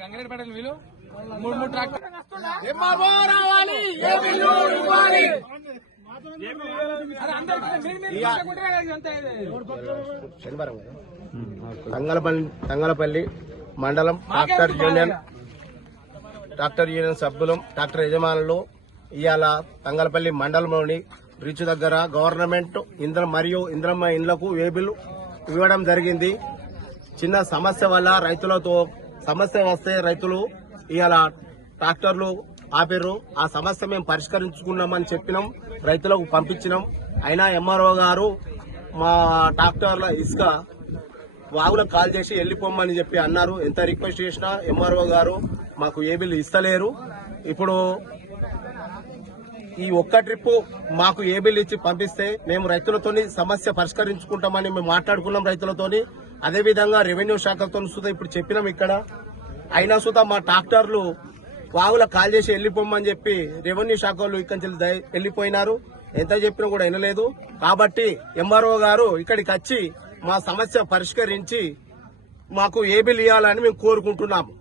గంగిరెడ్డిపేటలు వీలు మూడు మూడు ట్రాక్టర్. శనివారం కదా? తంగలపల్లి తంగలపల్లి మండలం డాక్టర్ యూనియన్ డాక్టర్ యూనియన్ సభ్యులు డాక్టర్ యజమానులు ఇవాళ తంగలపల్లి మండలంలోని బ్రిడ్జ్ దగ్గర గవర్నమెంట్ ఇంద్ర మరియు ఇంద్రమ్మ ఇండ్లకు వేబులు ఇవ్వడం జరిగింది చిన్న సమస్య వల్ల రైతులతో సమస్య వస్తే రైతులు ఇవాళ ట్రాక్టర్లు ఆపారు ఆ సమస్య మేము పరిష్కరించుకున్నామని చెప్పినాం రైతులకు పంపించినాం. అయినా ఎంఆర్ఓ గారు మా ట్రాక్టర్ల ఇసుక వాగులకు కాల్ చేసి వెళ్ళిపోమని చెప్పి అన్నారు. ఎంత రిక్వెస్ట్ చేసినా ఎంఆర్ఓ గారు మాకు ఏ బిల్లు ఇస్తలేరు. ఇప్పుడు ఈ ఒక్క ట్రిప్ మాకు ఏ బిల్లు ఇచ్చి పంపిస్తే మేము రైతులతోని సమస్య పరిష్కరించుకుంటామని మేము మాట్లాడుకున్నాం రైతులతోని. అదే విధంగా రెవెన్యూ శాఖతో ఇప్పుడు చెప్పినాం ఇక్కడ. అయినా సుతా మా ట్రాక్టర్లు వాగుల కాల్ చేసి వెళ్ళిపోమని చెప్పి రెవెన్యూ శాఖ వాళ్ళు ఇక్కడి నుంచి వెళ్ళిపోయినారు. ఎంత చెప్పినా కూడా వినలేదు. కాబట్టి ఎంఆర్ఓ గారు ఇక్కడికి వచ్చి మా సమస్య పరిష్కరించి మాకు ఏ బిల్ ఇవ్వాలని మేము కోరుకుంటున్నాము.